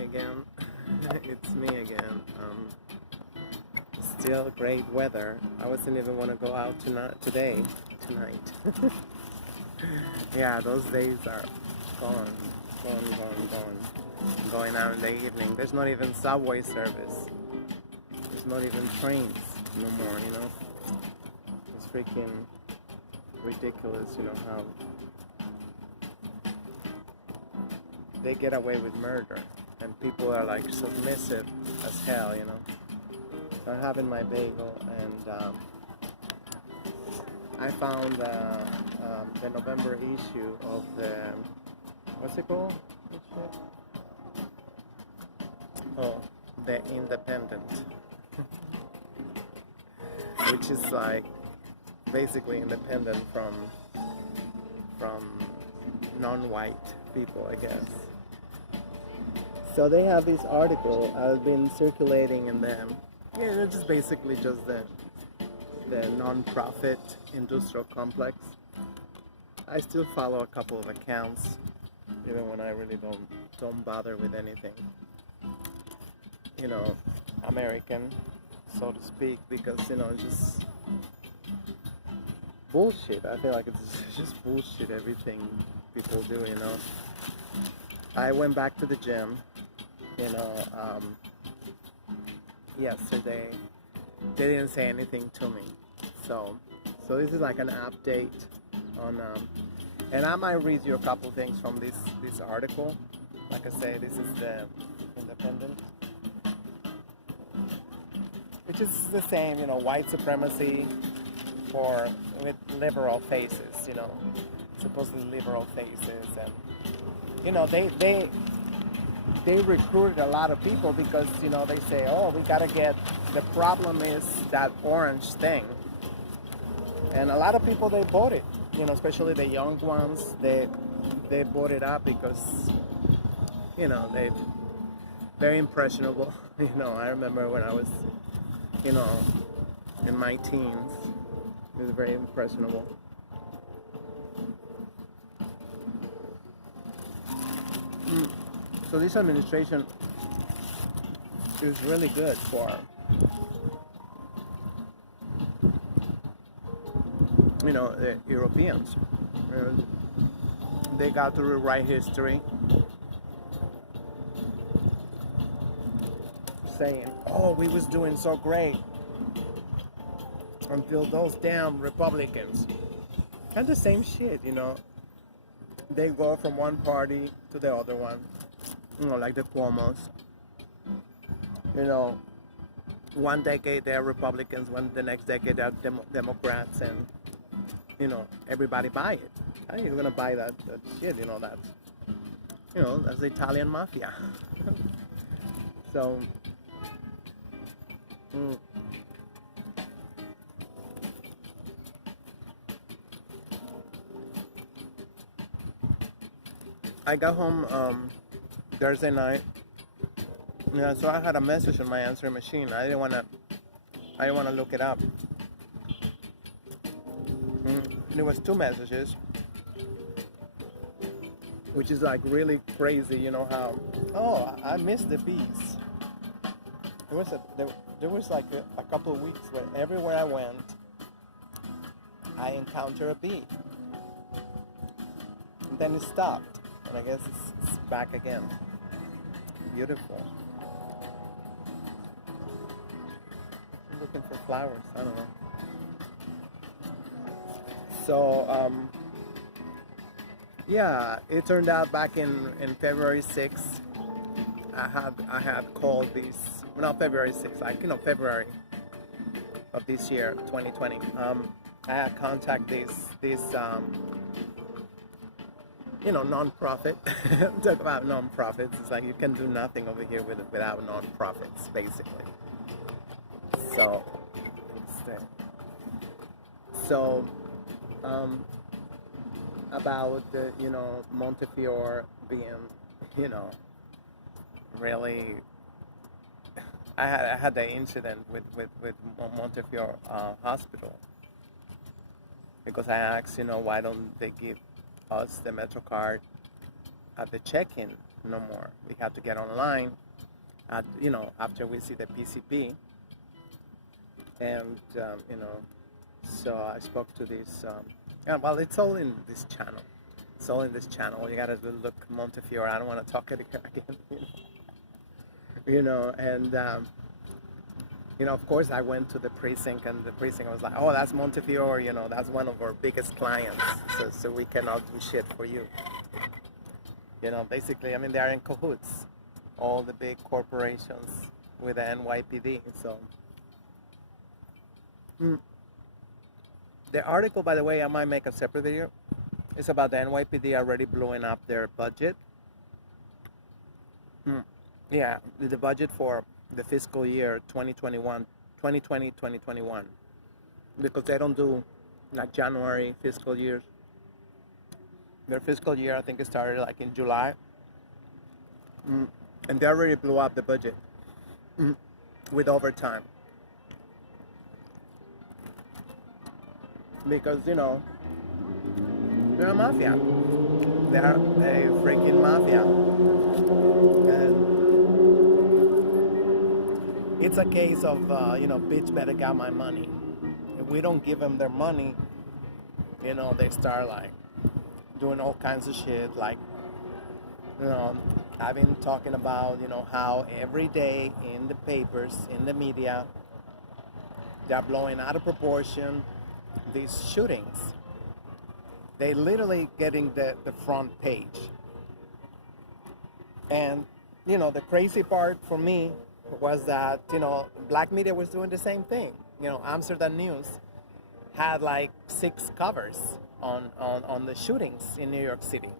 again. It's me again. Still great weather. I wasn't even want to go out tonight. Yeah, those days are gone. Going out in the evening. There's not even subway service. There's not even trains no more, you know. It's freaking ridiculous, you know, how they get away with murder and people are like submissive as hell, you know. So I'm having my bagel and I found the November issue of the, what's it called? Oh, The Independent, which is like basically independent from non-white people, I guess. So they have this article has been circulating in them. Yeah, it's just basically just the non-profit industrial complex. I still follow a couple of accounts, even when I really don't bother with anything, you know, American, so to speak, because, you know, it's just bullshit. I feel like it's just bullshit, everything people do, you know. I went back to the gym, you know, yesterday. They didn't say anything to me. So this is like an update on, and I might read you a couple things from this article. Like I say, this is the Independent, which is the same, you know, white supremacy with liberal faces, you know, supposedly liberal faces, and you know they recruited a lot of people because, you know, they say, oh, we gotta get, the problem is that orange thing, and a lot of people, they bought it, you know, especially the young ones, they bought it up because, you know, they very impressionable. You know, I remember when I was, you know, in my teens, it was very impressionable. So this administration is really good for, you know, the Europeans. They got to rewrite history, saying, oh, we was doing so great until those damn Republicans. And the same shit, you know. They go from one party to the other one, you know, like the Cuomos. You know, one decade they're Republicans, the next decade they're Democrats, and, you know, everybody buy it. How are you gonna buy that shit? You know, that's the Italian mafia. So, I got home Thursday night. Yeah, so I had a message on my answering machine. I didn't wanna look it up. It was 2 messages, which is like really crazy. You know how? Oh, I missed the bees. There was like a couple of weeks where everywhere I went, I encountered a bee, and then it stopped, and I guess it's back again. Beautiful. I'm looking for flowers. I don't know. So yeah, it turned out back in February 6th, I had called these. No, February 6th. Like, you know, February of this year, 2020. I had contacted this you know, non-profit. Talk about non-profits. It's like you can do nothing over here without non-profits, basically. So, about the, you know, Montefiore being, you know, really. I had the incident with Montefiore Hospital, because I asked, you know, why don't they give us the MetroCard at the check-in no more. We have to get online, after we see the PCP. And, so I spoke to this, well, it's all in this channel. It's all in this channel. You gotta look Montefiore. I don't want to talk it again, and, of course I went to the precinct, and the precinct was like, oh, that's Montefiore, that's one of our biggest clients, so we cannot do shit for you. Basically, they are in cahoots, all the big corporations with the NYPD, so. The article, by the way, I might make a separate video. It's about the NYPD already blowing up their budget. Yeah, the budget for the fiscal year 2020-2021. Because they don't do like January fiscal years. Their fiscal year, I think it started like in July. And they already blew up the budget with overtime. Because, they're a mafia. They're a freaking mafia. And it's a case of, bitch better got my money. If we don't give them their money, they start like doing all kinds of shit. Like, I've been talking about, how every day in the papers, in the media, they're blowing out of proportion these shootings. They literally getting the front page. And, the crazy part for me was that, black media was doing the same thing. Amsterdam News had like 6 covers on the shootings in New York City.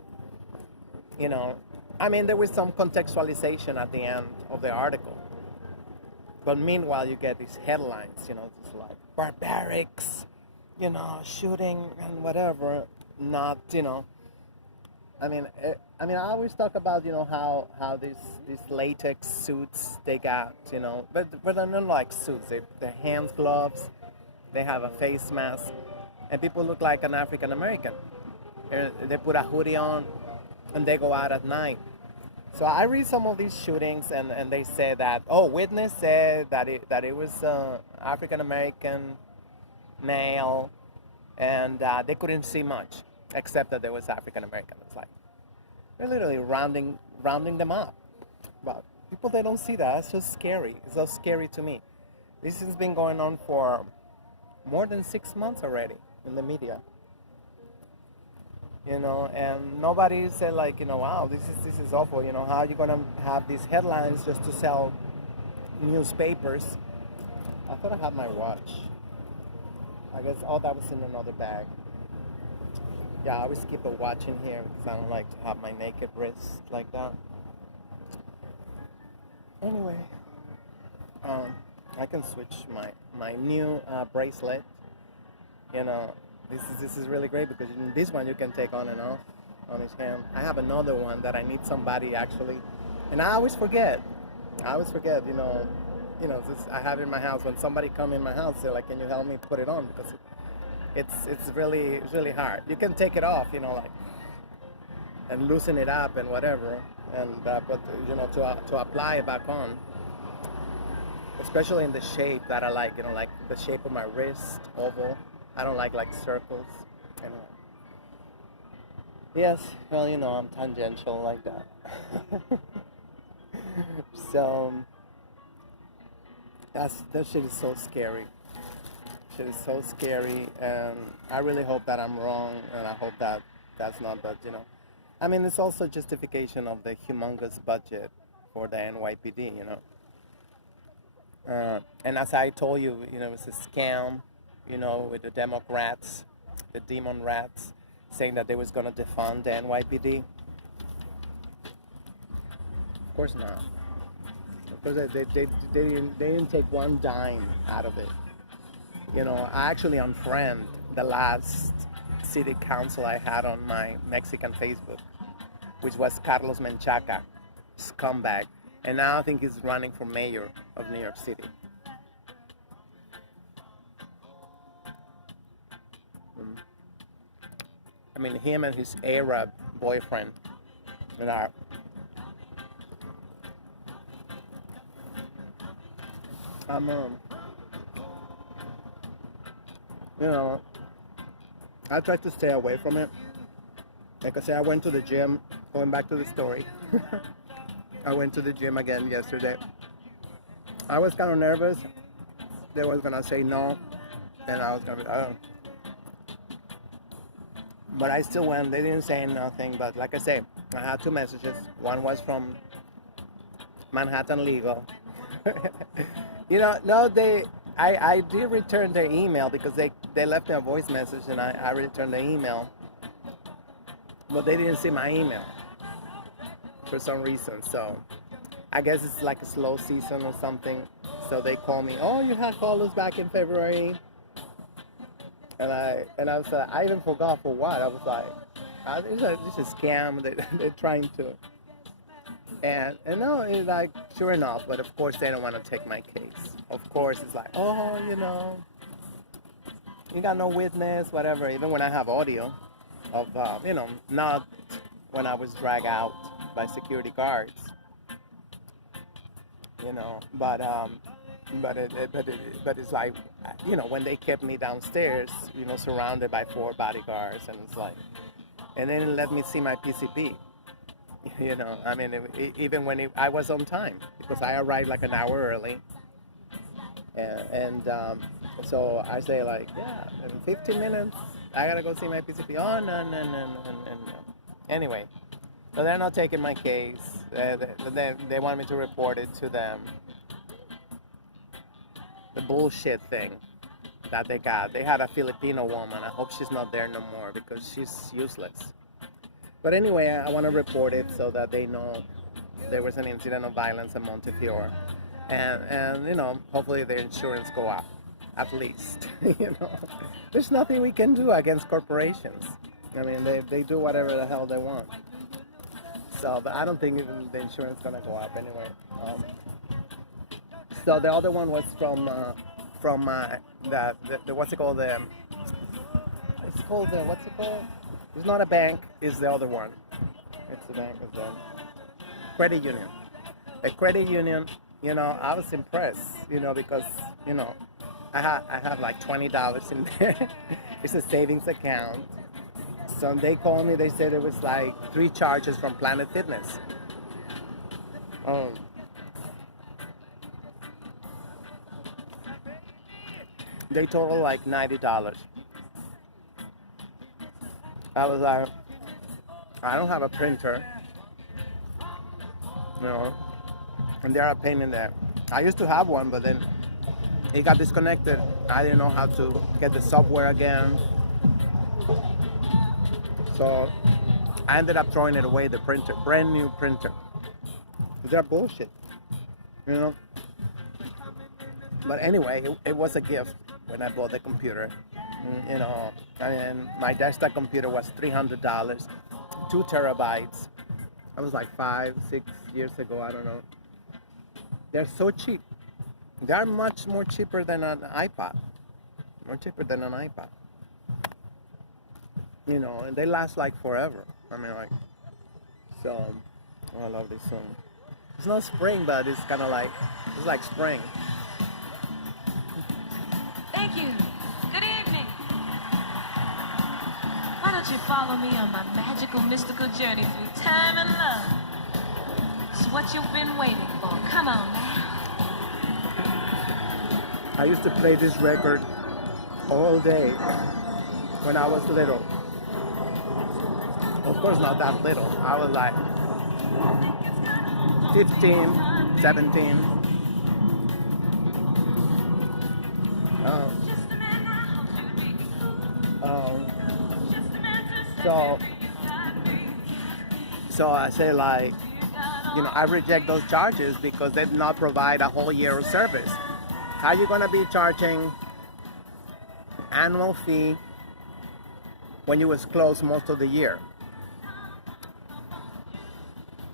There was some contextualization at the end of the article. But meanwhile, you get these headlines, just like barbarics, shooting and whatever. Not, I always talk about, how these latex suits they got, but they're not like suits. They're hand gloves. They have a face mask, and people look like an African American. They put a hoodie on, and they go out at night. So I read some of these shootings, and they say that, witness said that it was African American male, and they couldn't see much, except that there was African American. It's like they're literally rounding them up. But people, they don't see that. It's so scary. It's so scary to me. This has been going on for more than 6 months already in the media. And nobody said like, wow, this is awful. How are you gonna have these headlines just to sell newspapers? I thought I had my watch. I guess, that was in another bag. Yeah, I always keep a watch in here because I don't like to have my naked wrist like that. Anyway, I can switch my new bracelet. This is really great because this one you can take on and off on his hand. I have another one that I need somebody actually, and I always forget. I have it in my house. When somebody come in my house, they're like, "Can you help me put it on?" Because it's really hard. You can take it off, and loosen it up and whatever, and but to apply it back on, especially in the shape that I like, like the shape of my wrist, oval. I don't like circles. Anyway. Yes, well, I'm tangential like that. So that shit is so scary. Shit is so scary, and I really hope that I'm wrong, and I hope that that's not. But it's also justification of the humongous budget for the NYPD. And as I told you, it was a scam. With the Democrats, the demon rats, saying that they was going to defund the NYPD. Of course not. Because they didn't take one dime out of it. I actually unfriended the last city council I had on my Mexican Facebook, which was Carlos Menchaca, scumbag. And now I think he's running for mayor of New York City. Him and his Arab boyfriend are I'm, you know, I try to stay away from it. Like I said, I went to the gym, going back to the story. I went to the gym again yesterday. I was kind of nervous. They was gonna say no, and I was gonna but I still went. They didn't say nothing, but like I say, I had two messages. One was from Manhattan Legal. No, I did return their email because they left me a voice message, and I returned the email, but they didn't see my email for some reason. So I guess it's like a slow season or something. So they called me. Oh, you had called us back in February, and I was like, I even forgot for what. I was like, it's a scam. They're trying to. And no, it's like, sure enough, but of course they don't want to take my case. Of course, it's like, oh, you got no witness, whatever. Even when I have audio of, not when I was dragged out by security guards, but it's like, when they kept me downstairs, surrounded by 4 bodyguards, and it's like, and then let me see my PCP. Even when I was on time, because I arrived like an hour early, and so I say like, yeah, in 15 minutes I gotta go see my PCP. Oh, no. Anyway, so they're not taking my case. They want me to report it to them. The bullshit thing that they got. They had a Filipino woman. I hope she's not there no more because she's useless. But anyway, I want to report it so that they know there was an incident of violence in Montefiore. And hopefully their insurance go up, at least. There's nothing we can do against corporations. I mean, they do whatever the hell they want. So, but I don't think even the insurance is going to go up anyway. So the other one was from the what's it called? What's it called? It's not a bank, it's the other one. It's the bank, it's the credit union. A credit union, I was impressed, because, I have like $20 in there. It's a savings account. So they called me, they said it was like 3 charges from Planet Fitness. They total like $90. I was like, I don't have a printer, and they're a pain in there. I used to have one, but then it got disconnected. I didn't know how to get the software again. So I ended up throwing it away, the printer, brand new printer. They're bullshit, But anyway, it was a gift when I bought the computer. And my desktop computer was $300, 2 terabytes. That was like 5-6 years ago, I don't know. They're so cheap. They're much more cheaper than an iPod. More cheaper than an iPod. And they last like forever. So, I love this song. It's not spring, but it's kind of like, it's like spring. Thank you. Good evening. Why don't you follow me on my magical, mystical journey through time and love? It's what you've been waiting for. Come on now. I used to play this record all day when I was little. Of course, not that little. I was like 15, 17. So I say like, I reject those charges because they did not provide a whole year of service. How you gonna be charging annual fee when you was closed most of the year?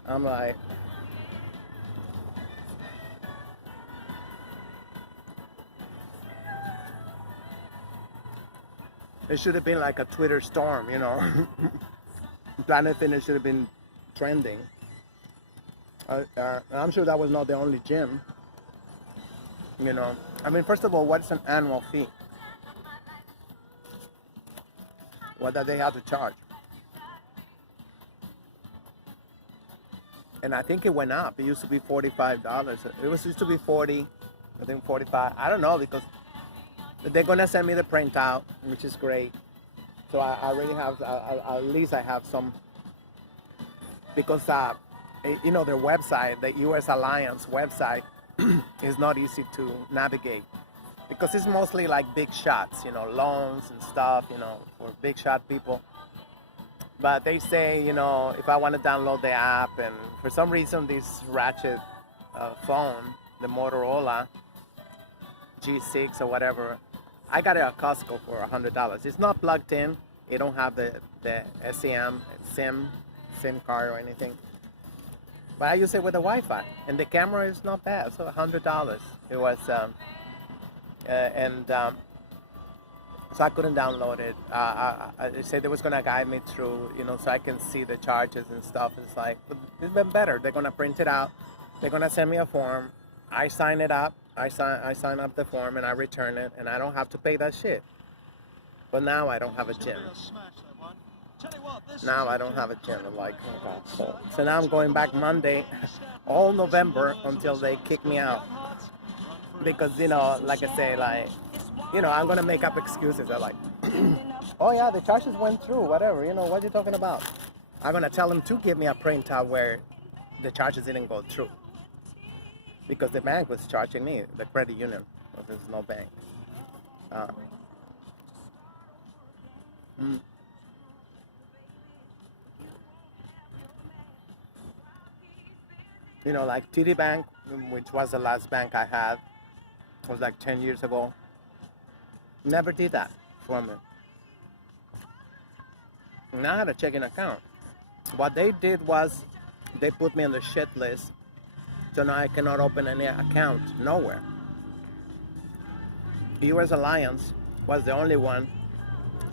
I'm like, it should have been like a Twitter storm, Planet Fitness should have been trending. I'm sure that was not the only gym. You know, I mean, first of all, what's an annual fee? What do they have to charge? And I think it went up. It used to be $45. Used to be 40, I think 45. I don't know, because they're gonna send me the printout, which is great. So I already have, at least I have some, because you know, their website, the U.S. Alliance website, is not easy to navigate, because it's mostly like big shots, you know, loans and stuff, you know, for big shot people. But they say, you know, if I want to download the app, and for some reason this ratchet phone, the Motorola G6 or whatever, I got it at Costco for $100. It's not plugged in. It don't have the SIM card or anything. But I use it with the Wi-Fi, and the camera is not bad. So $100. It was, so I couldn't download it. They said they was gonna guide me through, you know, so I can see the charges and stuff. It's like, but it's been better. They're gonna print it out. They're gonna send me a form. I sign it up. I sign up the form, and I return it, and I don't have to pay that shit. But now I don't have a gym. Now I don't have a gym. I'm like, oh God. So now I'm going back Monday, all November, until they kick me out. Because, you know, like I say, like, you know, I'm gonna make up excuses. They're like, oh yeah, the charges went through, whatever, you know, what are you talking about? I'm gonna tell them to give me a printout where the charges didn't go through. Because the bank was charging me, the credit union. There's no bank. You know, like TD Bank, which was the last bank I had, was like 10 years ago. Never did that for me. And I had a checking account. What they did was they put me on the shit list, so now I cannot open any account nowhere. U.S. Alliance was the only one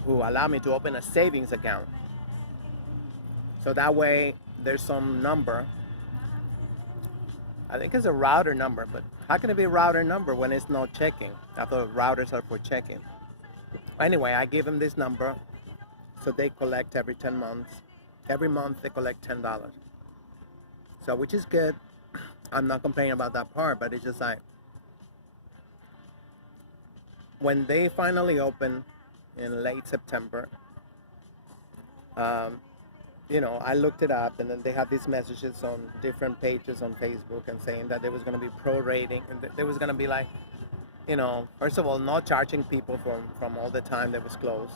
who allowed me to open a savings account. So that way there's some number. I think it's a router number, but how can it be a router number when it's not checking? I thought routers are for checking. Anyway, I give them this number, so they collect every 10 months. Every month they collect $10. So, which is good. I'm not complaining about that part, but it's just like, when they finally open in late September, you know, I looked it up, and then they have these messages on different pages on Facebook and saying that there was going to be prorating, and there was going to be like, you know, first of all, not charging people from all the time that was closed.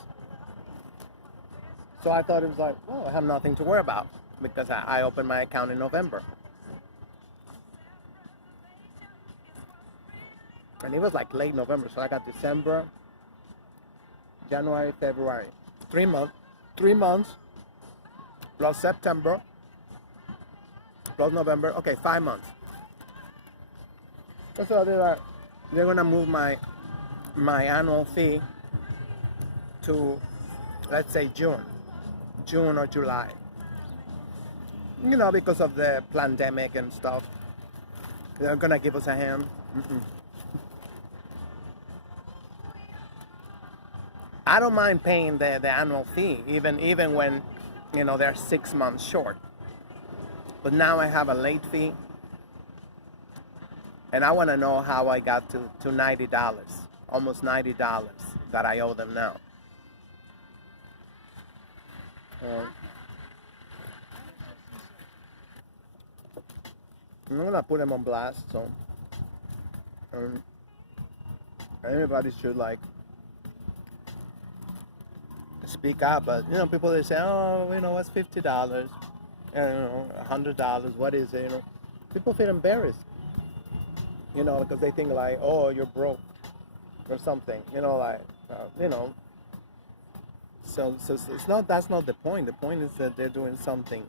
So I thought it was like, well, I have nothing to worry about, because I opened my account in November. And it was like late November, so I got December, January, February. 3 months. 3 months. Plus September, plus November, okay, 5 months. So they're gonna move my annual fee to, let's say, June or July. You know, because of the pandemic and stuff, they're gonna give us a hand. I don't mind paying the annual fee, even when, you know, they're 6 months short. But now I have a late fee, and I want to know how I got to $90, almost $90 that I owe them now. I'm gonna put them on blast, so everybody should like speak up. But you know, people, they say, oh, you know, what's $50? You know, $100? What is it? You know, people feel embarrassed. You know, because they think like, oh, you're broke or something. You know, like, you know. So it's not. That's not the point. The point is that they're doing something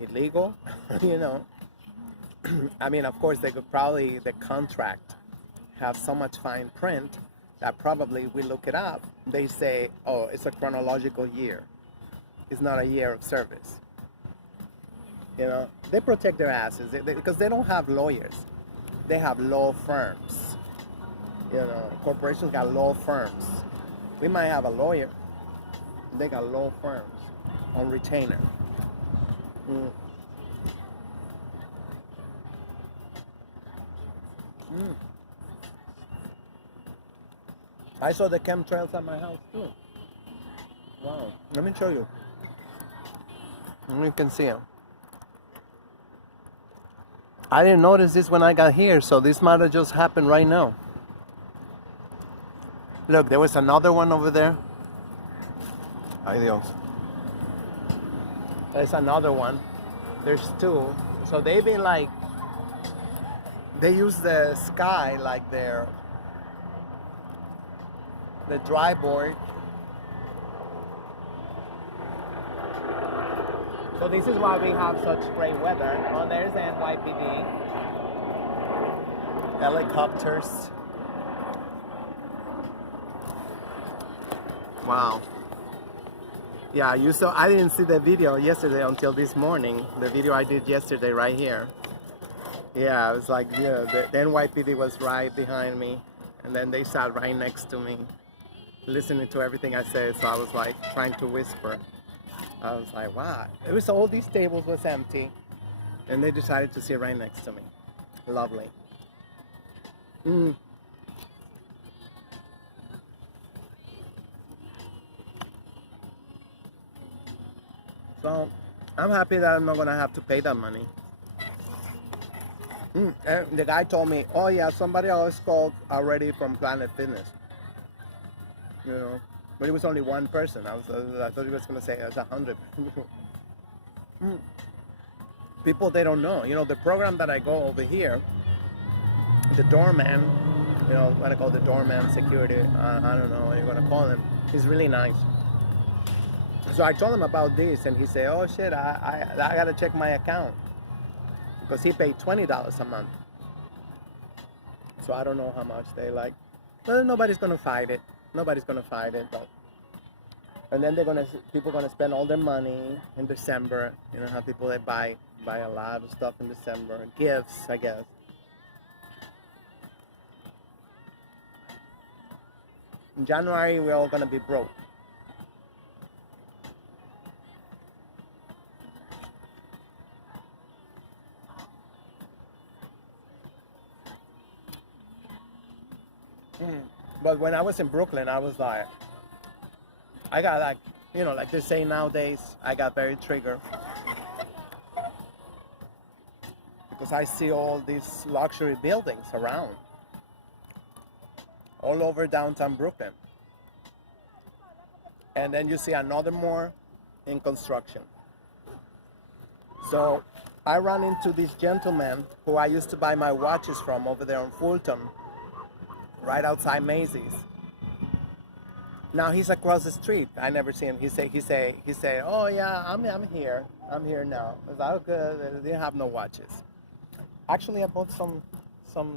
illegal. You know. I mean, of course, they could probably, the contract have so much fine print that probably we look it up. They say, oh, it's a chronological year. It's not a year of service. You know, they protect their asses because they don't have lawyers. they have law firms. You know, corporations got law firms. We might have a lawyer. They got law firms on retainer. Mm. Mm. I saw the chemtrails at my house too. Wow. Let me show you. You can see them. I didn't notice this when I got here, so this might have just happened right now. Look, there was another one over there. Ay Dios. There's another one. There's two. So they've been like, they use the sky like the dry board. So this is why we have such great weather. Oh, there's the NYPD. Helicopters. Wow. Yeah, I didn't see the video yesterday until this morning. The video I did yesterday right here. Yeah, it was like, yeah, the NYPD was right behind me. And then they sat right next to me, listening to everything I said. So I was like trying to whisper. I was like, wow. It was all these tables was empty. And they decided to sit right next to me. Lovely. Mm. So I'm happy that I'm not gonna have to pay that money. And the guy told me, oh yeah, somebody else called already from Planet Fitness. You know, but it was only one person. I thought he was gonna say it's 100. People, they don't know. You know, the program that I go over here, the doorman, you know, what I call the doorman security, I don't know what you're gonna call him. He's really nice. So I told him about this, and he said, oh shit, I gotta check my account. Because he paid $20 a month. So I don't know how much they like. Well, nobody's gonna fight it. Nobody's gonna fight it, but. And then people gonna spend all their money in December. You know how people they buy a lot of stuff in December, gifts, I guess. In January, we're all gonna be broke. But when I was in Brooklyn, I was like, I got like, you know, like they say nowadays, I got very triggered. Because I see all these luxury buildings around. All over downtown Brooklyn. And then you see another more in construction. So I ran into this gentleman who I used to buy my watches from over there on Fulton, right outside Macy's. Now he's across the street. I never see him. He say, oh yeah, I'm here. I'm here now. I was like, okay, they didn't have no watches. Actually, I bought some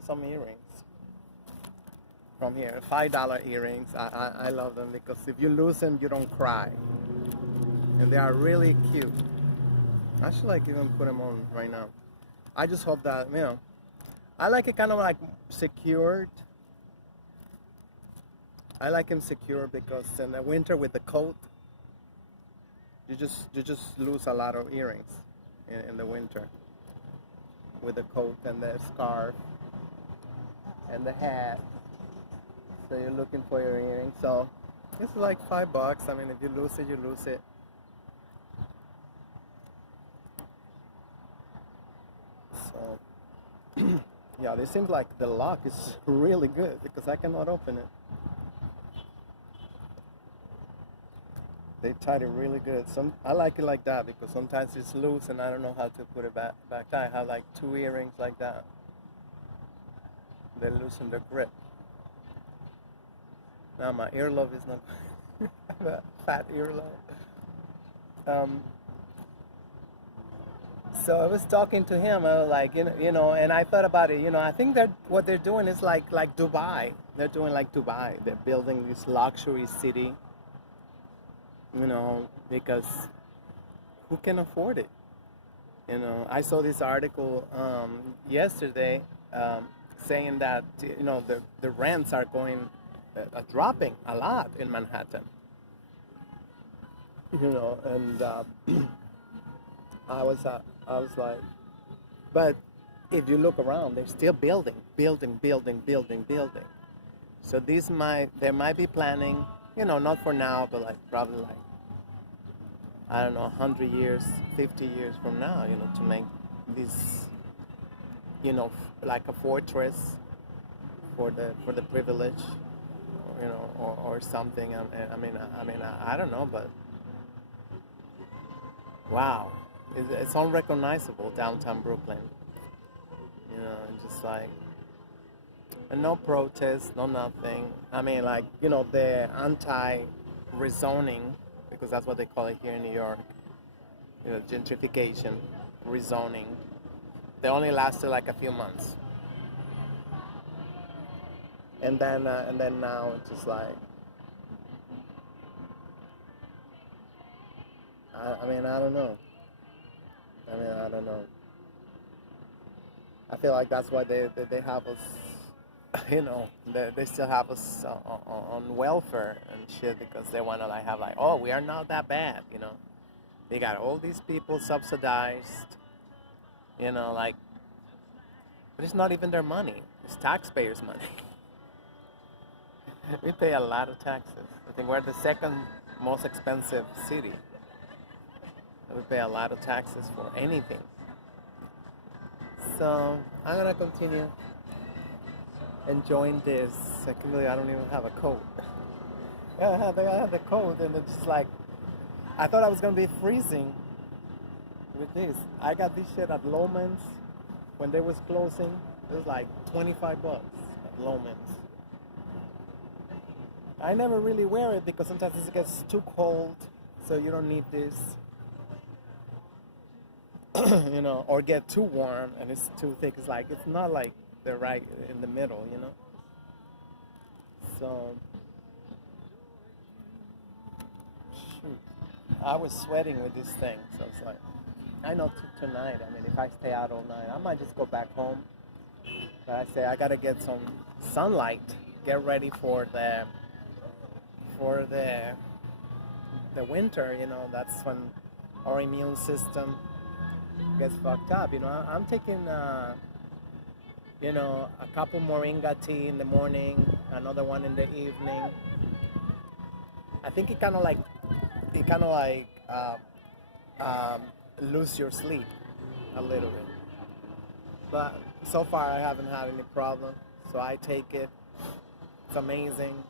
earrings from here. $5 earrings. I love them because if you lose them, you don't cry, and they are really cute. I should like even put them on right now. I just hope that, you know, I like it kind of like secured. I like him secure because in the winter with the coat, you just lose a lot of earrings in the winter with the coat and the scarf and the hat. So you're looking for your earrings. So it's like $5. I mean, if you lose it, you lose it. So yeah, this seems like the lock is really good because I cannot open it. They tied it really good. I like it like that because sometimes it's loose and I don't know how to put it back. I have like 2 earrings like that. They loosen the grip. Now my earlobe is not a fat earlobe. So I was talking to him. I was like, you know, and I thought about it. You know, I think that what they're doing is like Dubai. They're doing like Dubai. They're building this luxury city. You know, because who can afford it? You know, I saw this article yesterday saying that the rents are going dropping a lot in Manhattan. And I was like, but if you look around, they're still building. So they might be planning, not for now, but like probably like, I don't know, 100 years, 50 years from now, to make this, like a fortress for the privilege, or something. I don't know, but wow, it's unrecognizable downtown Brooklyn. And just like, and no protests, no nothing. The anti-rezoning, because that's what they call it here in New York, gentrification, rezoning. They only lasted like a few months. And then now it's just like, I don't know. I don't know. I feel like that's why they have us, they still have us on welfare and shit, because they want to have oh, we are not that bad, They got all these people subsidized, but it's not even their money. It's taxpayers' money. We pay a lot of taxes. I think we're the second most expensive city. We pay a lot of taxes for anything. So I'm gonna continue enjoying this. I can't believe I don't even have a coat. Yeah, I had the coat, and it's like, I thought I was gonna be freezing with this. I got this shit at Loman's when they was closing. It was like $25 at Loman's. I never really wear it because sometimes it gets too cold, so you don't need this. Or get too warm and it's too thick. It's like, it's not like they're right in the middle, So, shoot. I was sweating with this thing, so it's like, I know tonight, if I stay out all night, I might just go back home. But I say, I gotta get some sunlight, get ready for the winter, that's when our immune system gets fucked up. I'm taking a couple moringa tea in the morning, another one in the evening. I think it kind of lose your sleep a little bit, but so far I haven't had any problem, so I take it. It's amazing.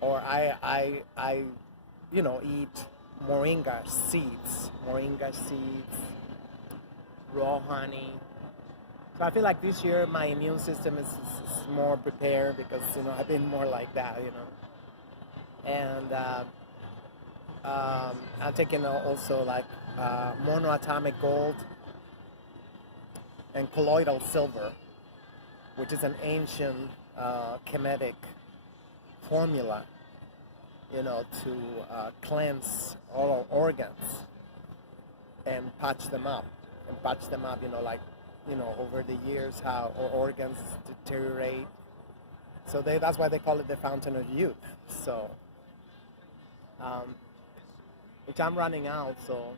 Or I eat moringa seeds, raw honey. So I feel like this year my immune system is more prepared because, I've been more like that, And I'm taking also like monoatomic gold and colloidal silver, which is an ancient chemetic formula, to cleanse all our organs and patch them up, over the years how our organs deteriorate. So that's why they call it the fountain of youth. So, which I'm running out, so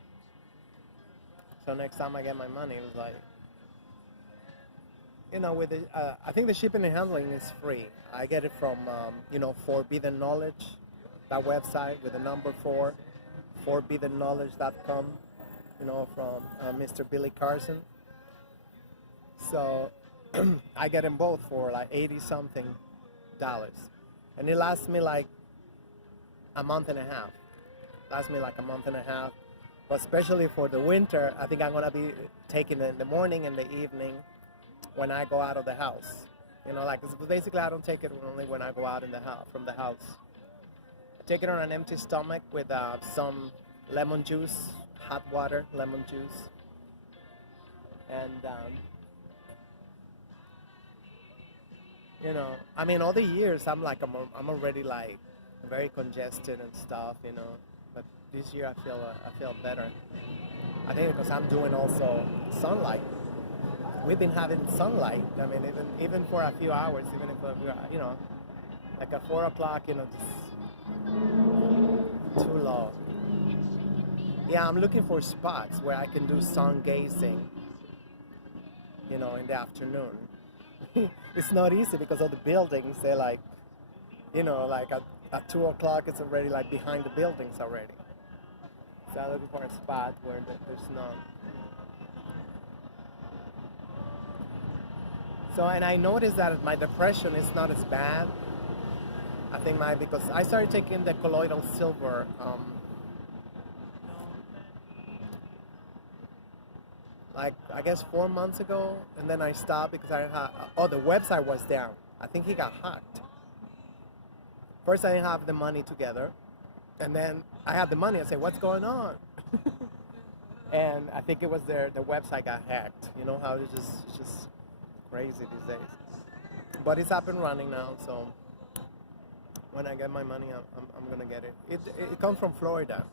next time I get my money, it was like, with the, I think the shipping and handling is free. I get it from, Forbidden Knowledge, that website with the number 4, forbiddenknowledge.com, from Mr. Billy Carson. So I get them both for like $80-something, and it lasts me like a month and a half. But especially for the winter, I think I'm gonna be taking it in the morning and the evening when I go out of the house. Basically I don't take it only when I go out from the house. I take it on an empty stomach with some lemon juice, hot water, lemon juice, and all the years I'm already like very congested and stuff, but this year I feel better. I think because I'm doing also sunlight. we've been having sunlight. I mean, even for a few hours, even if you know, like at 4 o'clock, you know, just too low. Yeah, I'm looking for spots where I can do sun gazing, you know, in the afternoon. It's not easy because of the buildings. They're like, you know, like at 2 o'clock, it's already like behind the buildings already. So I'm looking for a spot where there's none. So, and I noticed that my depression is not as bad. I think because I started taking the colloidal silver like I guess 4 months ago, and then I stopped because the website was down. I think he got hacked. First I didn't have the money together, and then I had the money. I said, what's going on? And I think it was the website got hacked. You know how it's just crazy these days. But it's up and running now, so when I get my money, I'm gonna get it. It comes from Florida,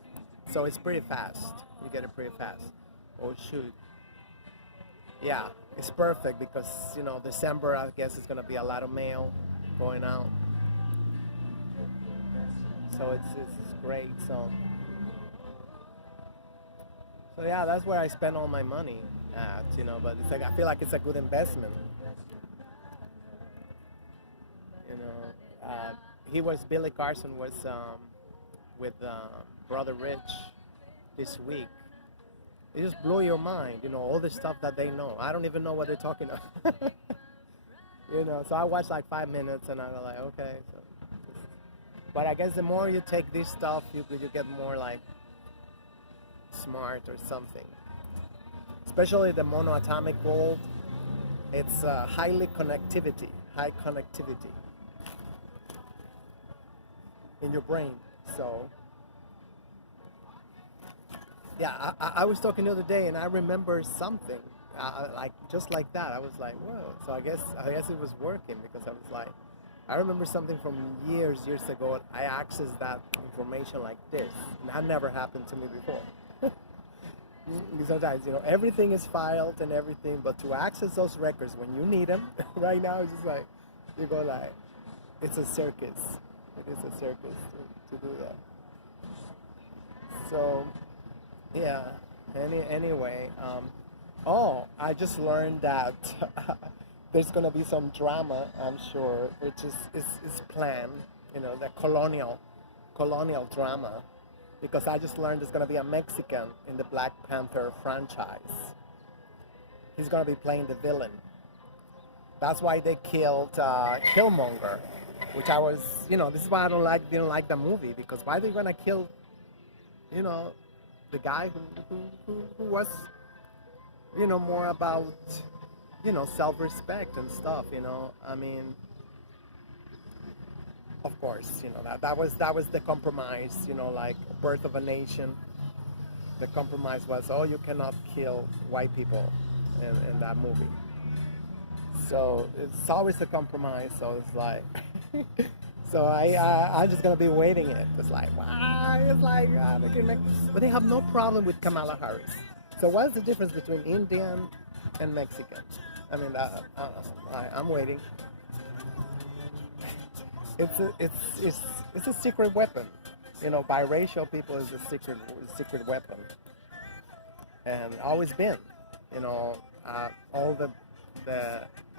so it's pretty fast. You get it pretty fast. Oh shoot. Yeah, it's perfect because, you know, December, I guess, is gonna be a lot of mail going out. So it's great. So yeah, that's where I spend all my money at, you know. But it's like I feel like it's a good investment. You know, Billy Carson was with Brother Rich this week. It just blew your mind, you know, all the stuff that they know. I don't even know what they're talking about. You know, so I watched like 5 minutes and I was like, okay. So but I guess the more you take this stuff, you get more like smart or something. Especially the monoatomic gold. It's high connectivity in your brain. So yeah, I was talking the other day and I remember something like just like that. I was like, whoa. So I guess it was working because I was like, I remember something from years ago. I accessed that information like this. And that never happened to me before. Sometimes, you know, everything is filed and everything, but to access those records when you need them, right now, it's just like, you go like, it's a circus. It is a circus to do that. So, yeah, anyway, I just learned that there's going to be some drama, I'm sure, which is planned, you know, the colonial drama, because I just learned there's going to be a Mexican in the Black Panther franchise. He's going to be playing the villain. That's why they killed Killmonger, which I was, you know, this is why I didn't like the movie, because why are they going to kill, you know, the guy who was, you know, more about, you know, self-respect and stuff, you know. I mean, of course, you know, that was the compromise, you know, like Birth of a Nation. The compromise was, oh, you cannot kill white people in that movie. So it's always a compromise. So it's like, so I'm just gonna be waiting it. It's like, wow, it's like, but they have no problem with Kamala Harris. So what's the difference between Indian and Mexican? I mean, I'm waiting. It's a secret weapon, you know. Biracial people is a secret weapon, and always been, you know. All the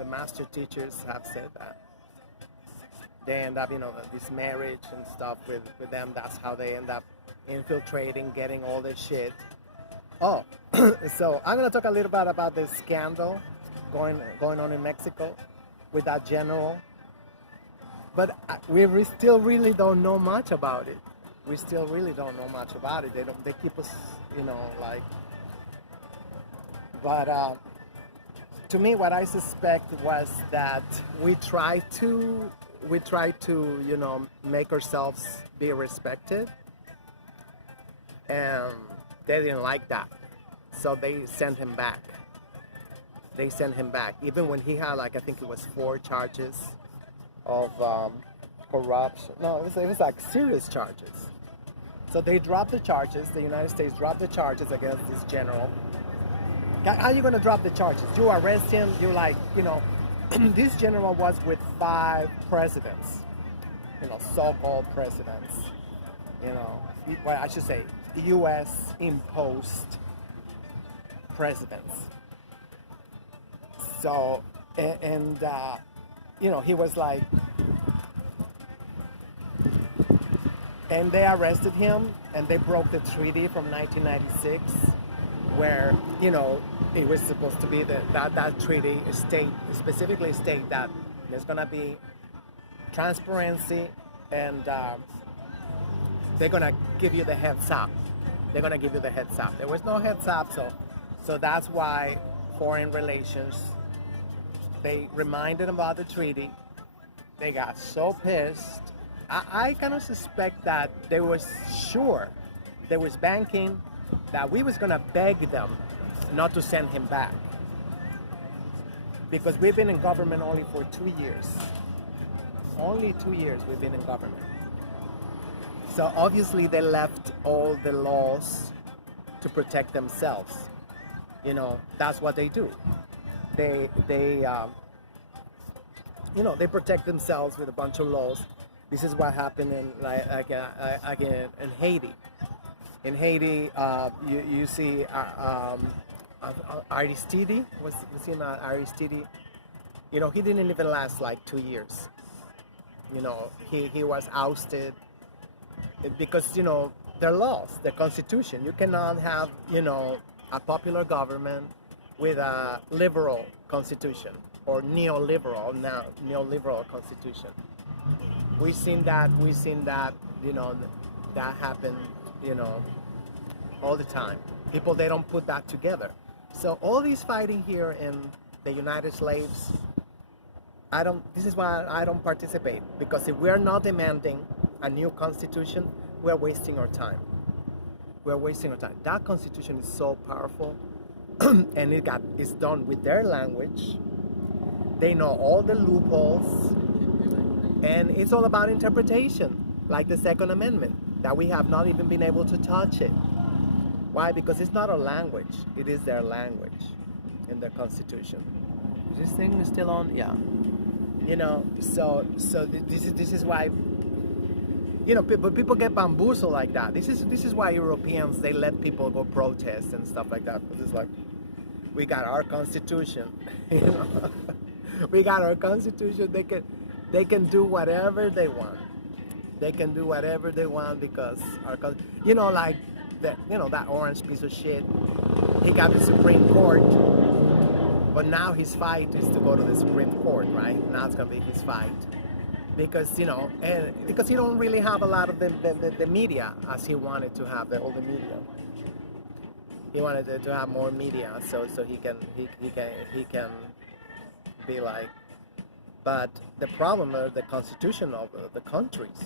master teachers have said that. They end up, you know, this marriage and stuff with them. That's how they end up infiltrating, getting all this shit. Oh, so I'm gonna talk a little bit about this scandal going on in Mexico with that general. But we still really don't know much about it. We still really don't know much about it. They keep us, you know, like. But to me, what I suspect was that we try to, you know, make ourselves be respected, and they didn't like that, so they sent him back. Even when he had, like, I think it was 4 charges of corruption. No, it was like serious charges. So they dropped the charges. The United States dropped the charges against this general. How are you gonna drop the charges? You arrest him. You like, you know, this general was with 5 presidents, you know, so-called presidents, you know, well, I should say U.S. imposed presidents. So, and you know, he was like, and they arrested him, and they broke the treaty from 1996, where, you know, it was supposed to be that treaty specifically state that there's gonna be transparency, and they're gonna give you the heads up. They're gonna give you the heads up. There was no heads up, so that's why foreign relations, they reminded them about the treaty. They got so pissed. I kind of suspect that they was sure, they was banking that we was gonna beg them not to send him back, because we've been in government only for 2 years. Only 2 years we've been in government. So obviously they left all the laws to protect themselves. You know, that's what they do. They you know, they protect themselves with a bunch of laws. This is what happened in in Haiti. In Haiti, you see Aristide, was he not Aristide? You know, he didn't even last like 2 years. You know, he was ousted because, you know, their laws, the constitution. You cannot have, you know, a popular government with a liberal constitution or neoliberal constitution. We've seen that, you know, that happen, you know, all the time. People, they don't put that together. So all these fighting here in the United States, this is why I don't participate, because if we're not demanding a new constitution, we're wasting our time. We're wasting our time. That constitution is so powerful, and it's done with their language. They know all the loopholes, and it's all about interpretation, like the Second Amendment, that we have not even been able to touch it. Why? Because it's not a language. It is their language in their constitution. Is this thing still on? Yeah. You know, so this is why, you know, people get bamboozled like that. This is why Europeans, they let people go protest and stuff like that, because it's like, we got our constitution. You know, we got our constitution. They can do whatever they want. They can do whatever they want because you know, like that, you know, that orange piece of shit. He got the Supreme Court, but now his fight is to go to the Supreme Court, right? Now it's gonna be his fight, because, you know, and because he don't really have a lot of the media as he wanted to have all the media. He wanted to have more media, so he can be like. But the problem is the constitution of the countries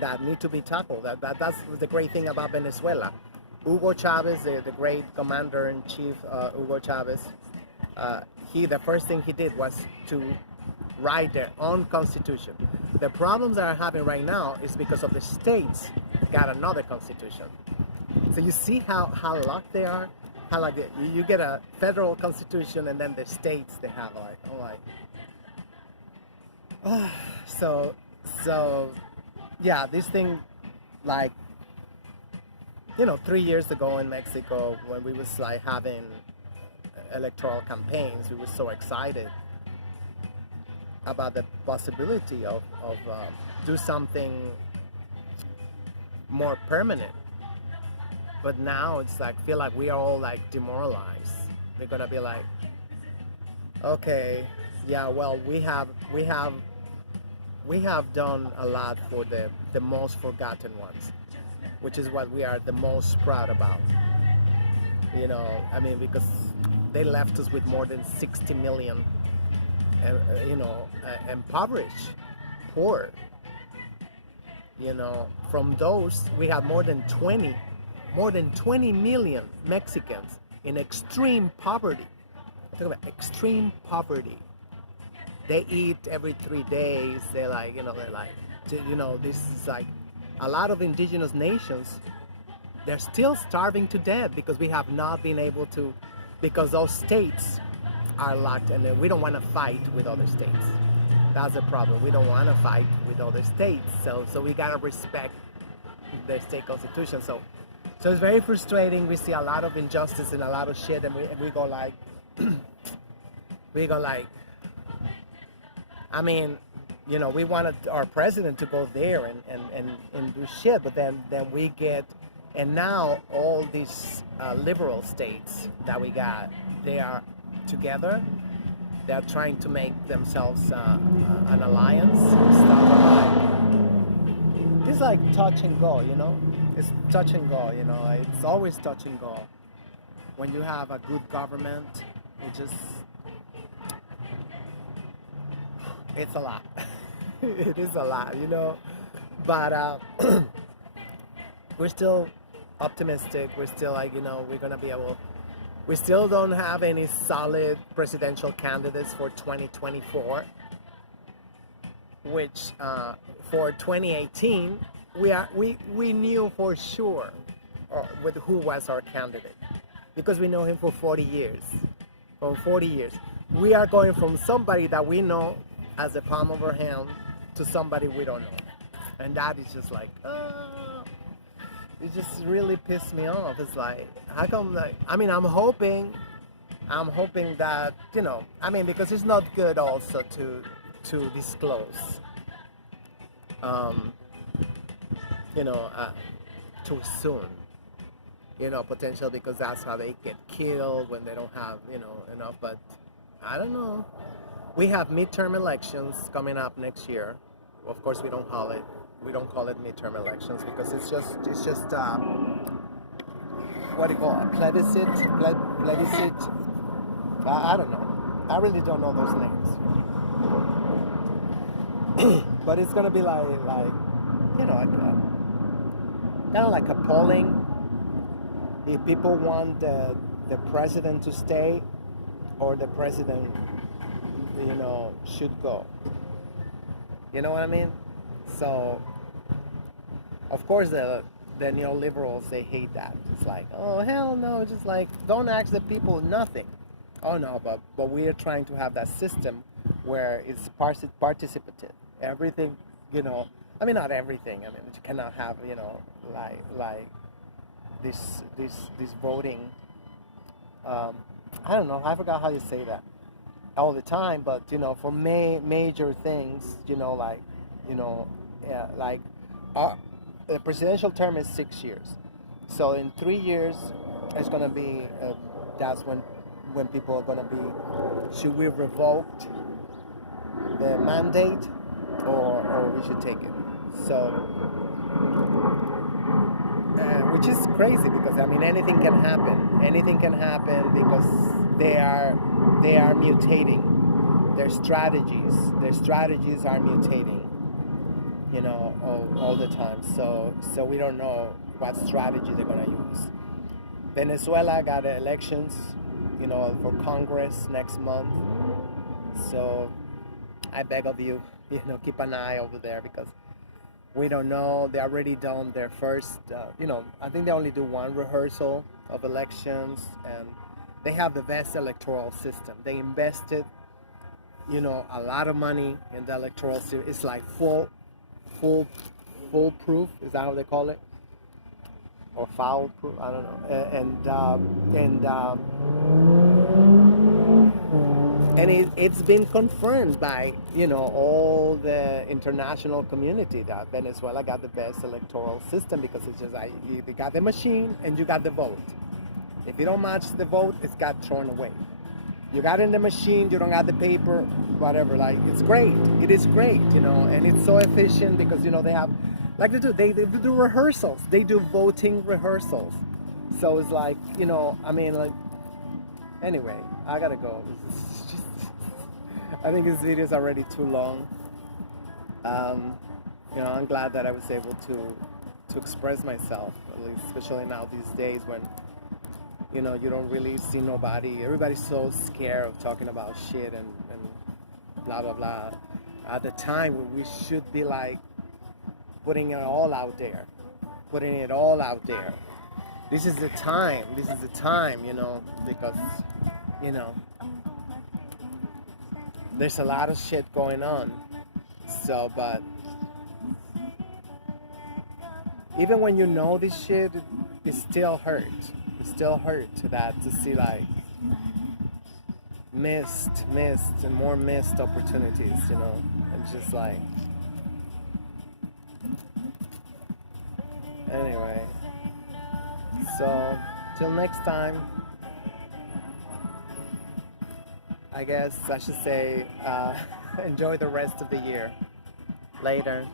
that need to be tackled. That's the great thing about Venezuela. Hugo Chavez, the great commander-in-chief, Hugo Chavez, the first thing he did was to write their own constitution. The problems that are happening right now is because of the states got another constitution. So you see how locked they are? How like you get a federal constitution, and then the states, they have like, so yeah, this thing, like, you know, 3 years ago in Mexico, when we was like having electoral campaigns, we were so excited about the possibility of do something more permanent. But now it's like, feel like we are all like demoralized. We're gonna be like, okay, yeah, well, we have done a lot for the most forgotten ones, which is what we are the most proud about. You know, I mean, because they left us with more than 60 million, you know, impoverished, poor. You know, from those, we have more than 20 million Mexicans in extreme poverty. Talk about extreme poverty. They eat every 3 days. They're like, you know, this is like a lot of indigenous nations. they're still starving to death because we have not been able to, because those states are locked, and we don't want to fight with other states. That's the problem. We don't want to fight with other states, so we gotta respect the state constitution. So it's very frustrating. We see a lot of injustice and a lot of shit, and we go like, I mean, you know, we wanted our president to go there and do shit, but then we get, and now all these liberal states that we got, they are together. They're trying to make themselves an alliance. It's like touch and go, you know? It's touch and go, you know? It's always touch and go. When you have a good government, it's a lot. It is a lot, you know? But we're still optimistic. We're still like, you know, we're gonna be able. We still don't have any solid presidential candidates for 2024, which for 2018 we knew for sure with who was our candidate, because we know him for 40 years. For 40 years, we are going from somebody that we know as the palm of our hand to somebody we don't know, and that is just like. It just really pissed me off. It's like, how come, like, I mean, I'm hoping that, you know, I mean, because it's not good also to disclose, you know, too soon, you know, potential, because that's how they get killed when they don't have, you know, enough. But I don't know. We have midterm elections coming up next year. Of course, we don't call it midterm elections because it's just what do you call it? Plebiscite. I don't know. I really don't know those names. But it's gonna be like you know, kind of like a polling. If people want the president to stay, or the president, you know, should go. You know what I mean? So, of course, the neoliberals, they hate that. It's like, oh, hell no, just like, don't ask the people nothing. Oh, no, but we are trying to have that system where it's participative. Everything, you know, I mean, not everything. I mean, you cannot have, you know, like this voting. I don't know, I forgot how you say that all the time, but, you know, for major things, you know, like, you know, yeah, like the presidential term is 6 years. So in 3 years, it's going to be, that's when people are going to be, should we revoke the mandate or we should take it? So, which is crazy because, I mean, anything can happen. Anything can happen because they are mutating. Their strategies are mutating, you know, all the time. So we don't know what strategy they're gonna use. Venezuela got elections, you know, for Congress next month. So I beg of you, you know, keep an eye over there because we don't know. They already done their first, you know, I think they only do one rehearsal of elections, and they have the best electoral system. They invested, you know, a lot of money in the electoral system. It's like foolproof. Is that how they call it? Or foul proof? I don't know. And it's been confirmed by, you know, all the international community that Venezuela got the best electoral system because it's just like you got the machine and you got the vote. If you don't match the vote, it's got thrown away. You got in the machine, you don't got the paper, whatever. Like, it's great. It is great, you know, and it's so efficient because, you know, they have, like they do rehearsals. They do voting rehearsals. So it's like, you know, I mean, like, anyway, I gotta go. It's just, I think this video is already too long. You know, I'm glad that I was able to express myself, at least, especially now these days when, you know, you don't really see nobody. Everybody's so scared of talking about shit and blah, blah, blah. At the time, we should be like putting it all out there. this is the time. This is the time, you know, because, you know, there's a lot of shit going on. So, but even when you know this shit, it still hurt. It still hurt that to see like missed and more missed opportunities, you know, and just like, anyway, so till next time, I guess I should say enjoy the rest of the year. Later.